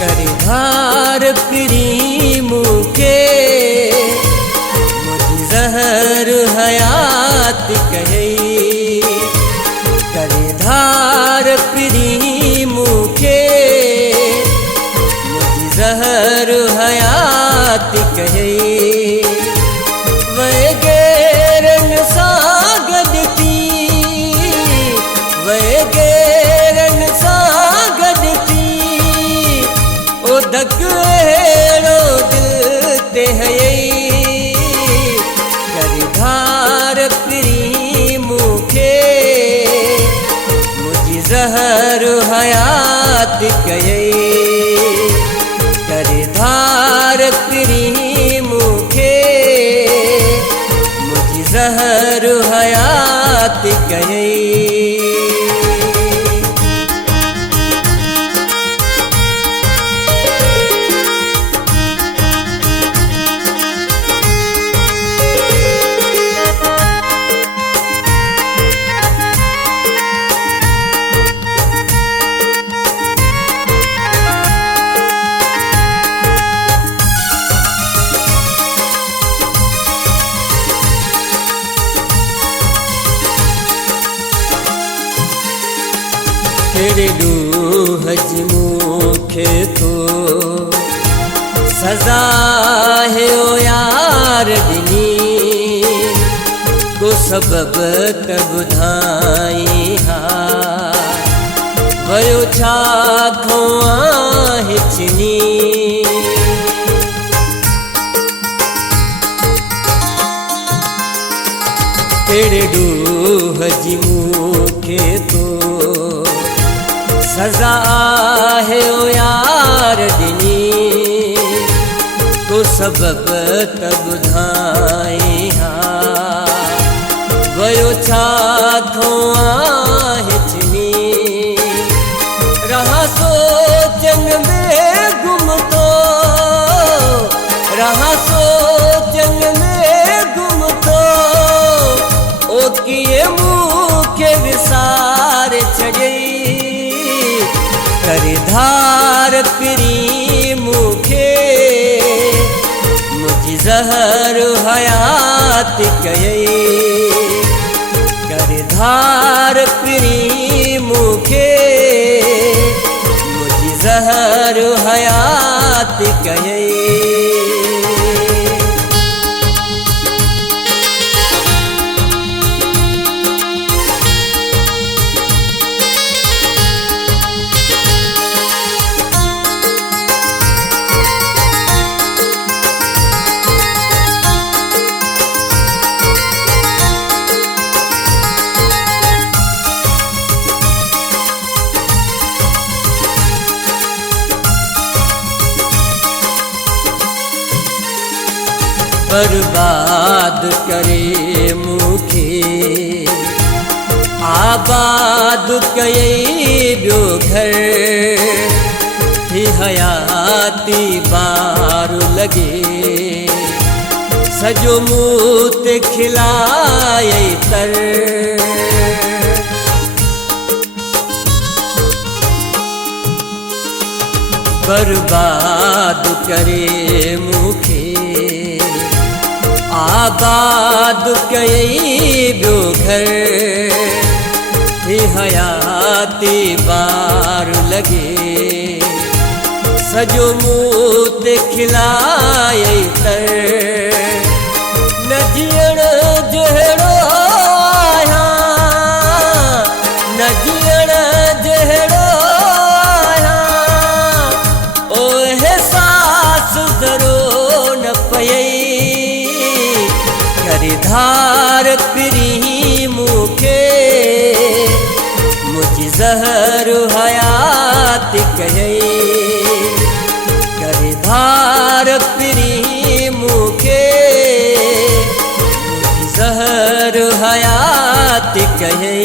करधार पिरी मुखे मुझ जहर हयात कही। करधार पिरी मुखे मुझ जहर हयात कही। वगे रंग सागद की वगे रंग सागद की ओ दकेड़ो दिल ते है। करधार पिरी मुखे मुझ जहर हयात कही। करधार पिरी मुखे मुझ जहर हयात कही। तेरे रूह मुखे तो सजा है ओ यार दिनी को सबब तब धाई हा वयो छा खोआ हिचनी। तेरे रूह मुखे तो सजा है ओ यार दिनी तो सबब तब धाई हा वयो छा खोआ हिचनी। रहा सो जंग में गुम तो रहा सो जंग में गुम तो ओ किए मुखे विसार छड़ी। करधार पिरी मुखे मुझ जहर हयात कही। करधार पिरी मुखे मुझ जहर हयात कही। बर्बाद करे मुखे आबाद कई बियो घर थी हयाती बार लगे सजो मूत खिलाए तर। बर्बाद करे मुखे आबाद कई बियो घर थी हयाती बार लगे सजो मूत खिलाए तर। न जियण जहिड़ो आया न जियण जहिड़ो आया ओ एहसास करो न पई। करधार पिरी मुखे मुझ जहर हयात कही। करधार पिरी मुखे मुझ जहर हयात कही।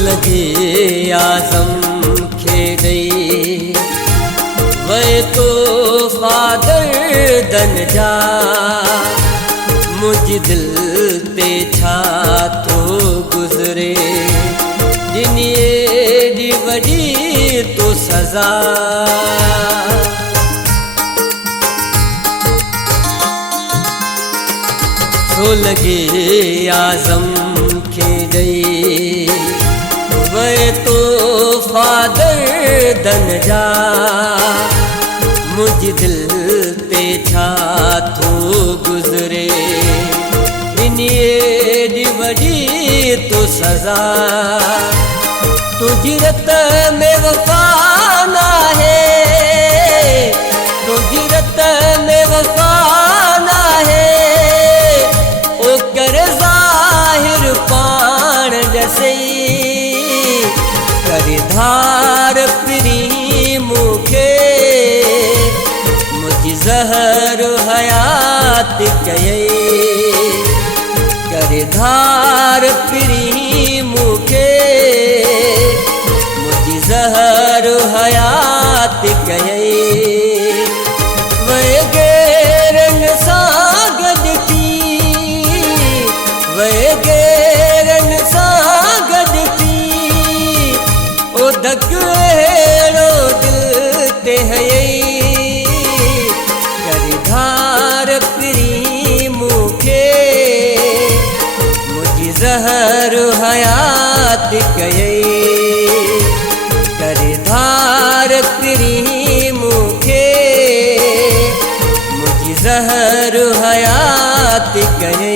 लगे आज़म खे ॾेई वए तो फादर दन जा मुझ दिल ते छा थो गुज़रे ॾिनी एॾी वॾी तो सज़ा छो लगे आज़म खे ॾेई वए तो फादर दन जा मुझ दिल ते छा थो गुज़रे ॾिनी एॾी वॾी तो सज़ा तुंहिंजी रत में वफ़ा नाहे तुंहिंजी रत में वफ़ा नाहे ओ कर ज़ाहिर पाण ॾसई करे धार पिरी मूंखे मुंहिंजी ज़हर हयात कयई करे धार पिरी मूंखे मुंहिंजी ज़हर हयात कयई वए गैरन सां गॾु थी वए गैरन सां गॾु थी ओ धक अहिड़ो दिल ते हयई करे धार पिरी मूंखे मुंहिंजी ज़हर हयात कयई करे धार पिरी मूंखे मुंहिंजी ज़हर हयात कयई।